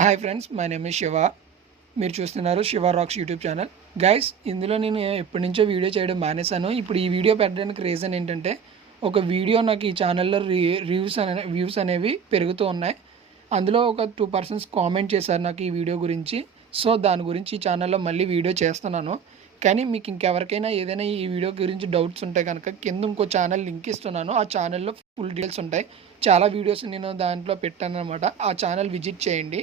Hi friends, my name is Shiva. మీరు చూస్తున్నారు Shiva racks YouTube channel. Guys, ఇందులో నేను ఎప్పటి నుంచో వీడియో చేయడం మానేశాను. ఇప్పుడు ఈ వీడియో పెట్టడానికి రీజన్ ఏంటంటే, ఒక వీడియో నాకు ఈ ఛానల్లో వ్యూస్ అనేవి పెరుగుతూ ఉన్నాయి. అందులో ఒక 2 పర్సన్స్ కామెంట్ చేశారు నాకు ఈ వీడియో గురించి. సో దాని గురించి ఈ ఛానల్లో మళ్ళీ వీడియో చేస్తున్నాను. కానీ మీకు ఇంకెవరికైనా ఏదైనా ఈ వీడియో గురించి డౌట్స్ ఉంటే కనుక కింద ఇంకో ఛానల్ లింక్ ఇస్తున్నాను. ఆ ఛానల్లో ఫుల్ డీటెయిల్స్ ఉంటాయి. చాలా వీడియోస్ నేను దాంట్లో పెట్టాను అనమాట. ఆ ఛానల్ విజిట్ చేయండి.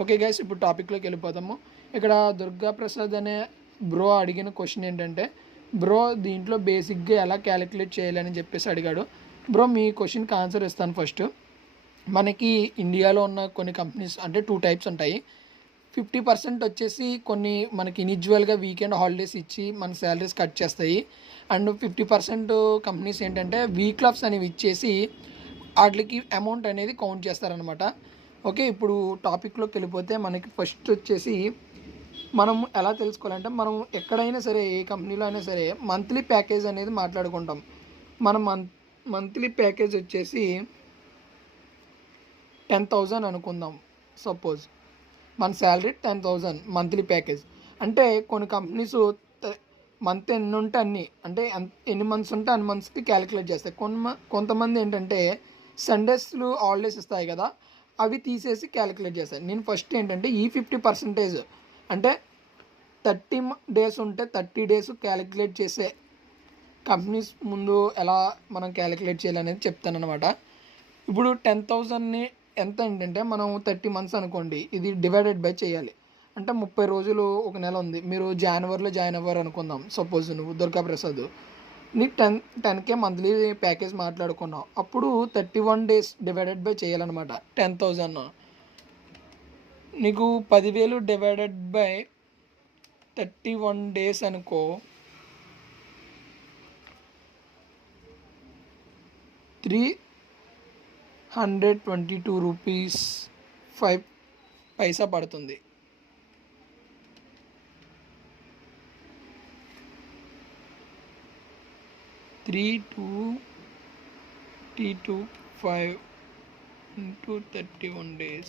ఓకే గైస్, ఇప్పుడు టాపిక్లోకి వెళ్ళిపోతాము. ఇక్కడ దుర్గా ప్రసాద్ అనే బ్రో అడిగిన క్వశ్చన్ ఏంటంటే, బ్రో దీంట్లో బేసిక్గా ఎలా క్యాలిక్యులేట్ చేయాలని చెప్పేసి అడిగాడు. బ్రో, మీ క్వశ్చన్కి ఆన్సర్ ఇస్తాను. ఫస్ట్, మనకి ఇండియాలో ఉన్న కొన్ని కంపెనీస్ అంటే 2 టైప్స్ ఉంటాయి. 50% వచ్చేసి కొన్ని మనకి ఇనిజువల్గా వీకెండ్ హాలిడేస్ ఇచ్చి మన శాలరీస్ కట్ చేస్తాయి. అండ్ 50% కంపెనీస్ ఏంటంటే వీక్ ఆఫ్స్ అనేవి ఇచ్చేసి వాటికి అమౌంట్ అనేది కౌంట్ చేస్తారనమాట. ఓకే, ఇప్పుడు టాపిక్లోకి వెళ్ళిపోతే మనకి ఫస్ట్ వచ్చేసి మనం ఎలా తెలుసుకోవాలంటే, మనం ఎక్కడైనా సరే ఏ కంపెనీలో అయినా సరే మంత్లీ ప్యాకేజ్ అనేది మాట్లాడుకుంటాం. మనం మంత్లీ ప్యాకేజ్ వచ్చేసి 10,000 అనుకుందాం. సపోజ్ మన శాలరీ 10,000 మంత్లీ ప్యాకేజ్. అంటే కొన్ని కంపెనీస్ మంత్ ఎన్ని ఉంటే అన్ని, అంటే ఎన్ని మంత్స్ ఉంటే అన్ని మంత్స్కి క్యాలిక్యులేట్ చేస్తాయి. కొంతమంది ఏంటంటే సండేస్లు హాలిడేస్ ఇస్తాయి కదా, అవి తీసేసి క్యాలిక్యులేట్ చేస్తాయి. నేను ఫస్ట్ ఏంటంటే ఈ 50% అంటే 30 డేస్ ఉంటే 30 డేస్ క్యాలిక్యులేట్ చేసే కంపెనీస్ ముందు ఎలా మనం క్యాలిక్యులేట్ చేయాలనేది చెప్తాను అనమాట. ఇప్పుడు 10,000ని ఎంత ఏంటంటే, మనం 30 మంత్స్ అనుకోండి, ఇది డివైడెడ్ బై చేయాలి. అంటే 30 రోజులు ఒక నెల ఉంది. మీరు జనవరిలో జాయిన్ అవ్వరు అనుకుందాం. సపోజ్ నువ్వు దుర్గా ప్రసాద్, నీకు 10K మంత్లీ ప్యాకేజ్ మాట్లాడుకున్నావు. అప్పుడు 31 డేస్ డివైడెడ్ బై చేయాలన్నమాట. 10,000 నీకు 10,000 డివైడెడ్ బై 31 డేస్ అనుకో, 322 రూపీస్ 5 పైసా పడుతుంది. $3,225 into 31 days.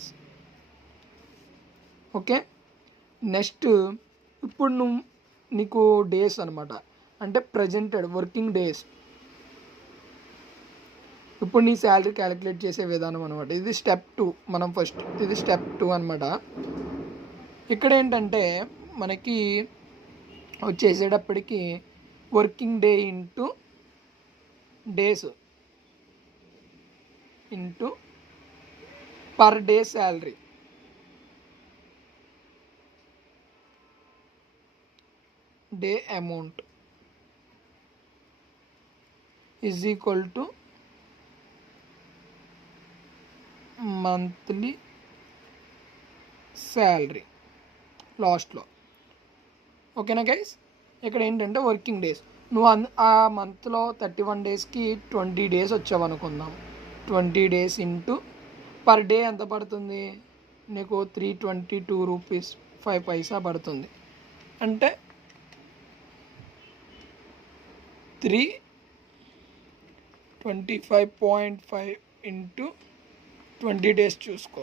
ఓకే, నెక్స్ట్ ఇప్పుడు నీకు డేస్ అనమాట, అంటే ప్రజెంటెడ్ వర్కింగ్ డేస్. ఇప్పుడు నీ శాలరీ క్యాలిక్యులేట్ చేసే విధానం అనమాట. ఇది స్టెప్ 2. మనం ఫస్ట్ ఇది స్టెప్ 2 అనమాట. ఇక్కడ ఏంటంటే మనకి వచ్చేసేటప్పటికి working day into days into per day salary. Day amount is equal to monthly salary లాస్ట్లో. ఓకేనా గైస్? ఇక్కడ ఏంటంటే వర్కింగ్ డేస్, నువ్వు ఆ మంత్లో 31 డేస్కి 20 డేస్ వచ్చావు అనుకుందాం. 20 డేస్ ఇంటూ పర్ డే ఎంత పడుతుంది నీకు? 322 రూపీస్ 5 పైసా పడుతుంది. అంటే 325.5 ఇంటూ 20 డేస్ చూసుకో,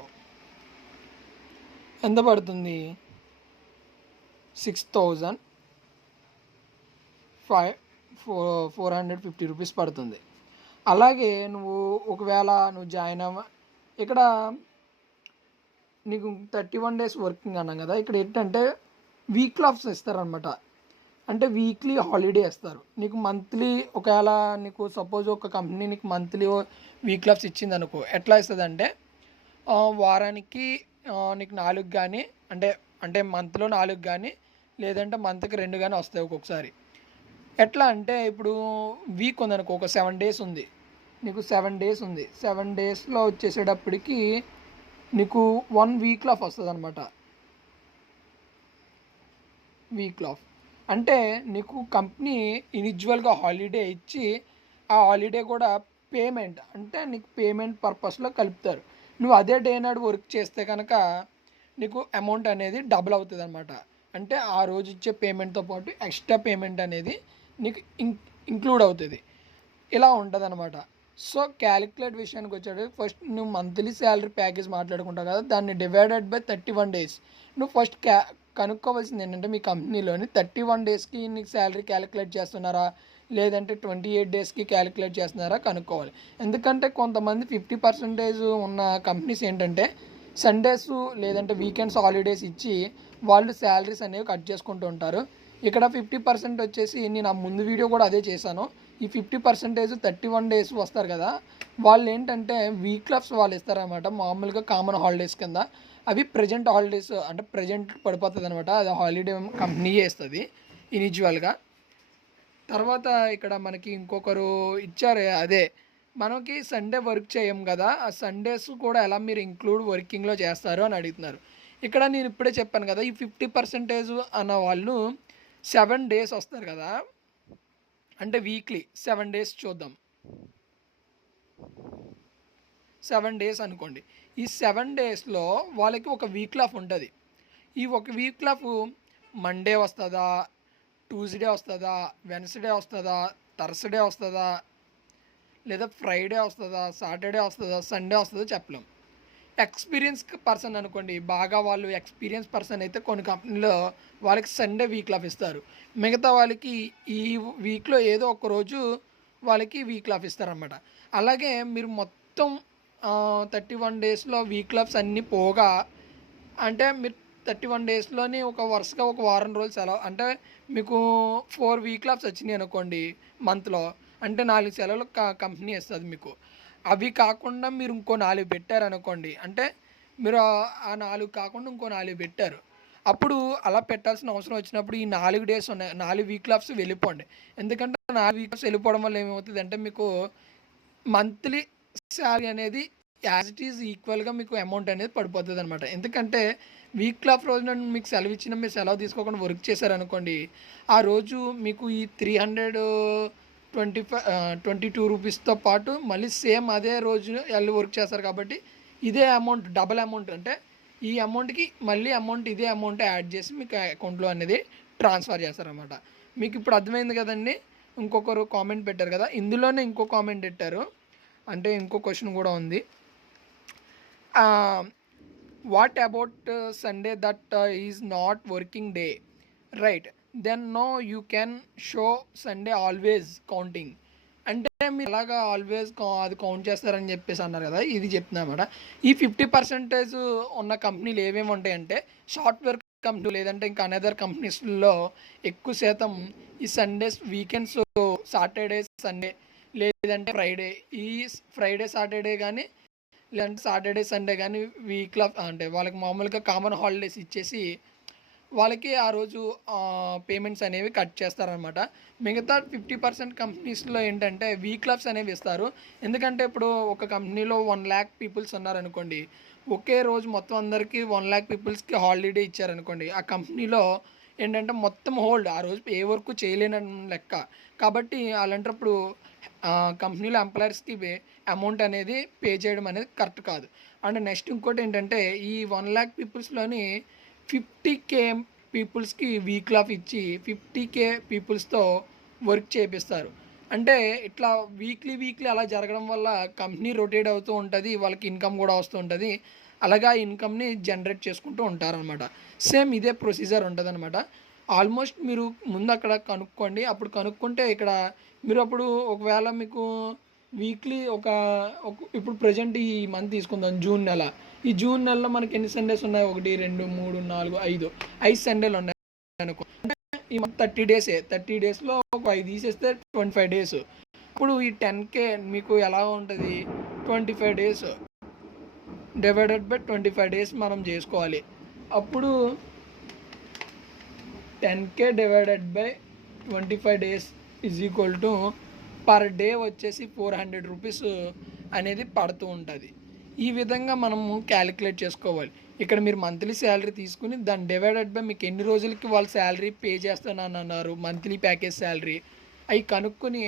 ఎంత పడుతుంది? 6,450 రూపీస్ పడుతుంది. అలాగే నువ్వు ఒకవేళ నువ్వు జాయిన్ ఇక్కడ నీకు 31 డేస్ వర్కింగ్ అన్నాం కదా, ఇక్కడ ఏంటంటే వీక్ ఆఫ్స్ ఇస్తారనమాట. అంటే వీక్లీ హాలిడే ఇస్తారు నీకు. మంత్లీ ఒకవేళ నీకు సపోజ్ ఒక కంపెనీ నీకు మంత్లీ వీక్ ఆఫ్స్ ఇచ్చింది అనుకో, ఎట్లా ఇస్తుంది అంటే వారానికి నీకు 4 కానీ, అంటే మంత్లో 4 కానీ, లేదంటే మంత్కి 2 కానీ వస్తాయి ఒక్కొక్కసారి. ఎట్లా అంటే ఇప్పుడు వీక్ ఉందనుకో, ఒక 7 డేస్ ఉంది నీకు, 7 డేస్ ఉంది. 7 డేస్లో వచ్చేసేటప్పటికి నీకు 1 వీక్ ఆఫ్ వస్తుంది అనమాట. వీక్ ఆఫ్ అంటే నీకు కంపెనీ ఇండివిజువల్గా హాలిడే ఇచ్చి, ఆ హాలిడే కూడా పేమెంట్, అంటే నీకు పేమెంట్ పర్పస్లో కలుపుతారు. నువ్వు అదే డే నాడు వర్క్ చేస్తే కనుక నీకు అమౌంట్ అనేది డబుల్ అవుతుంది అనమాట. అంటే ఆ రోజు ఇచ్చే పేమెంట్తో పాటు ఎక్స్ట్రా పేమెంట్ అనేది నీకు ఇంక్లూడ్ అవుతుంది. ఇలా ఉంటుంది అనమాట. సో క్యాలిక్యులేట్ విషయానికి వచ్చాడు, ఫస్ట్ నువ్వు మంత్లీ శాలరీ ప్యాకేజ్ మాట్లాడుకుంటావు కదా, దాన్ని డివైడెడ్ బై 31 డేస్. నువ్వు ఫస్ట్ కనుక్కోవాల్సింది ఏంటంటే మీ కంపెనీలోని 31 డేస్కి నీకు శాలరీ క్యాలిక్యులేట్ చేస్తున్నారా లేదంటే 28 డేస్కి క్యాలిక్యులేట్ చేస్తున్నారా కనుక్కోవాలి. ఎందుకంటే కొంతమంది 50% ఉన్న కంపెనీస్ ఏంటంటే సండేస్ లేదంటే వీకెండ్స్ హాలిడేస్ ఇచ్చి వాళ్ళు శాలరీస్ అనేవి కట్ చేసుకుంటూ ఉంటారు. ఇక్కడ 50% వచ్చేసి నేను ఆ ముందు వీడియో కూడా అదే చేశాను. ఈ 50% 31 డేస్ వస్తారు కదా, వాళ్ళు ఏంటంటే వీక్ ఆఫ్స్ వాళ్ళు ఇస్తారనమాట, మామూలుగా కామన్ హాలిడేస్ కింద. అవి ప్రజెంట్ హాలిడేస్ అంటే ప్రజెంట్ పడిపోతుంది అనమాట, అది హాలిడే కంపెనీ ఇస్తుంది ఇనిచువల్గా. తర్వాత ఇక్కడ మనకి ఇంకొకరు ఇచ్చారు, అదే మనకి సండే వర్క్ చేయం కదా, ఆ సండేస్ కూడా ఎలా మీరు ఇంక్లూడ్ వర్కింగ్లో చేస్తారు అని అడుగుతున్నారు. ఇక్కడ నేను ఇప్పుడే చెప్పాను కదా, ఈ 50% అన్న వాళ్ళు 7 డేస్ వస్తారు కదా, అంటే వీక్లీ 7 డేస్ చూద్దాం. 7 డేస్ అనుకోండి. ఈ 7 డేస్లో వాళ్ళకి ఒక వీక్ ఆఫ్ ఉంటుంది. ఈ ఒక వీక్ ఆఫ్ మండే వస్తుందా, ట్యూస్డే వస్తుందా, వెన్స్డే వస్తుందా, థర్స్డే వస్తుందా, లేదా ఫ్రైడే వస్తుందా, సాటర్డే వస్తుందా, సండే వస్తుందో చెప్పలేం. ఎక్స్పీరియన్స్ పర్సన్ అనుకోండి, బాగా వాళ్ళు ఎక్స్పీరియన్స్ పర్సన్ అయితే కొన్ని కంపెనీలో వాళ్ళకి సండే వీక్ ఆఫ్ ఇస్తారు. మిగతా వాళ్ళకి ఈ వీక్లో ఏదో ఒక రోజు వాళ్ళకి వీక్ ఆఫ్ ఇస్తారన్నమాట. అలాగే మీరు మొత్తం 31 డేస్లో వీక్ ఆఫ్స్ అన్నీ పోగా, అంటే మీరు 31 డేస్లోని ఒక వరుసగా ఒక వారం రోజులు సెలవు, అంటే మీకు 4 వీక్ ఆఫ్స్ వచ్చినాయి అనుకోండి మంత్లో, అంటే 4 సెలవులు కంపెనీ ఇస్తుంది మీకు. అవి కాకుండా మీరు ఇంకో 4 పెట్టారనుకోండి, అంటే మీరు ఆ 4 కాకుండా ఇంకో 4 పెట్టారు, అప్పుడు అలా పెట్టాల్సిన అవసరం వచ్చినప్పుడు ఈ 4 డేస్ ఉన్నాయి, 4 వీక్ ఆఫ్స్ వెళ్ళిపోండి. ఎందుకంటే 4 వీక్ ఆఫ్స్ వెళ్ళిపోవడం వల్ల ఏమవుతుంది అంటే మీకు మంత్లీ శాలరీ అనేది యాజ్ ఇట్ ఈజ్ ఈక్వల్గా మీకు అమౌంట్ అనేది పడిపోతుంది అనమాట. ఎందుకంటే వీక్ ఆఫ్ రోజున మీకు సెలవు ఇచ్చిన మీరు సెలవు తీసుకోకుండా వర్క్ చేశారనుకోండి, ఆ రోజు మీకు ఈ 322 రూపీస్తో పాటు మళ్ళీ సేమ్ అదే రోజు వెళ్ళి వర్క్ చేస్తారు కాబట్టి ఇదే అమౌంట్ డబల్ అమౌంట్, అంటే ఈ అమౌంట్కి మళ్ళీ అమౌంట్ ఇదే అమౌంట్ యాడ్ చేసి మీకు అకౌంట్లో అనేది ట్రాన్స్ఫర్ చేస్తారన్నమాట. మీకు ఇప్పుడు అర్థమైంది కదండి. ఇంకొకరు కామెంట్ పెట్టారు కదా, ఇందులోనే ఇంకో కామెంట్ పెట్టారు, అంటే ఇంకో క్వశ్చన్ కూడా ఉంది. What about Sunday that is not working day, right, then no you can show Sunday always counting. అంటే మీరు ఎలాగా ఆల్వేస్ అది కౌంట్ చేస్తారని చెప్పేసి అన్నారు కదా, ఇది చెప్తున్నా అన్నమాట. ఈ 50% ఉన్న కంపెనీలు ఏమేమి ఉంటాయంటే సాఫ్ట్వేర్ కంపెనీ లేదంటే ఇంకా అనదర్ కంపెనీస్లో ఎక్కువ శాతం ఈ సండేస్, వీకెండ్స్, సాటర్డే సండే లేదంటే ఫ్రైడే, ఈ ఫ్రైడే సాటర్డే కానీ లేదంటే సాటర్డే సండే కానీ వీక్ ఆఫ్, అంటే వాళ్ళకి మామూలుగా కామన్ హాలిడేస్ ఇచ్చేసి వాళ్ళకి ఆ రోజు పేమెంట్స్ అనేవి కట్ చేస్తారనమాట. మిగతా 50% కంపెనీస్లో ఏంటంటే వీక్ ఆఫ్స్ అనేవి ఇస్తారు. ఎందుకంటే ఇప్పుడు ఒక కంపెనీలో 1 lakh పీపుల్స్ ఉన్నారనుకోండి, ఒకే రోజు మొత్తం అందరికీ 1 lakh పీపుల్స్కి హాలిడే ఇచ్చారనుకోండి, ఆ కంపెనీలో ఏంటంటే మొత్తం హోల్డ్ ఆ రోజు ఏ వర్క్ చేయలేనని లెక్క. కాబట్టి అలాంటప్పుడు కంపెనీలో ఎంప్లాయర్స్కి అమౌంట్ అనేది పే చేయడం అనేది కరెక్ట్ కాదు. అండ్ నెక్స్ట్ ఇంకోటి ఏంటంటే ఈ 1 lakh పీపుల్స్లోని 50K పీపుల్స్కి వీక్ ఆఫ్ ఇచ్చి 50K పీపుల్స్తో వర్క్ చేపిస్తారు. అంటే ఇట్లా వీక్లీ అలా జరగడం వల్ల కంపెనీ రొటేట్ అవుతూ ఉంటుంది, వాళ్ళకి ఇన్కమ్ కూడా వస్తూ ఉంటుంది. అలాగా ఇన్కమ్ని జనరేట్ చేసుకుంటూ ఉంటారనమాట. సేమ్ ఇదే ప్రొసీజర్ ఉంటుంది అనమాట. ఆల్మోస్ట్ మీరు ముందు అక్కడ కనుక్కోండి. అప్పుడు కనుక్కుంటే ఇక్కడ మీరు అప్పుడు ఒకవేళ మీకు వీక్లీ ఇప్పుడు ప్రజెంట్ ఈ మంత్ తీసుకుందాం, జూన్ నెల. ఈ జూన్ నెలలో మనకి ఎన్ని సండేస్ ఉన్నాయి? 1 2 3 4 5 సండేలు ఉన్నాయి అనుకో. అంటే ఈ మంత్ 30 డేసే, 30 డేస్లో ఒక 5 తీసేస్తే 25 డేస్. అప్పుడు ఈ 10K మీకు ఎలా ఉంటుంది? 25 డేస్ డివైడెడ్ బై 25 డేస్ మనం చేసుకోవాలి. అప్పుడు 10K divided by 25 days is equal to per day వచ్చేసి 400 రూపీస్ అనేది పడుతూ ఉంటుంది. ఈ విధంగా మనము క్యాలిక్యులేట్ చేసుకోవాలి. ఇక్కడ మీరు మంత్లీ శాలరీ తీసుకుని దాన్ని డివైడెడ్ బై మీకు ఎన్ని రోజులకి వాళ్ళు శాలరీ పే చేస్తానని అన్నారు, మంత్లీ ప్యాకేజ్ శాలరీ, అవి కనుక్కొని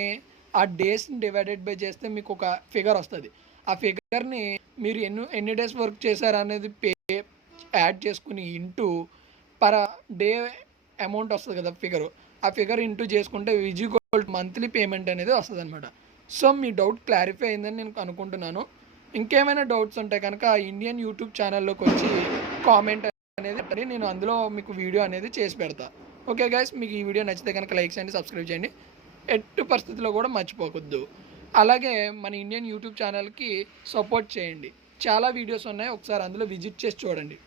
ఆ డేస్ని డివైడెడ్ బై చేస్తే మీకు ఒక ఫిగర్ వస్తుంది. ఆ ఫిగర్ని మీరు ఎన్ని డేస్ వర్క్ చేశారు అనేది యాడ్ చేసుకుని ఇంటూ పర్ డే అమౌంట్ వస్తుంది కదా ఫిగరు, ఆ ఫిగర్ ఇంటూ చేసుకుంటే విజిగోల్డ్ మంత్లీ పేమెంట్ అనేది వస్తుంది అనమాట. సో మీ డౌట్ క్లారిఫై అయిందని నేను అనుకుంటున్నాను. ఇంకేమైనా డౌట్స్ ఉంటే కనుక ఇండియన్ యూట్యూబ్ ఛానల్లోకి వచ్చి కామెంట్ అనేది నేను అందులో మీకు వీడియో అనేది చేసి పెడతా. ఓకే గైస్, మీకు ఈ వీడియో నచ్చితే కనుక లైక్ చేయండి, సబ్స్క్రైబ్ చేయండి, ఎట్టి పరిస్థితుల్లో కూడా మర్చిపోవద్దు. అలాగే మన ఇండియన్ యూట్యూబ్ ఛానల్కి సపోర్ట్ చేయండి. చాలా వీడియోస్ ఉన్నాయి, ఒకసారి అందులో విజిట్ చేసి చూడండి.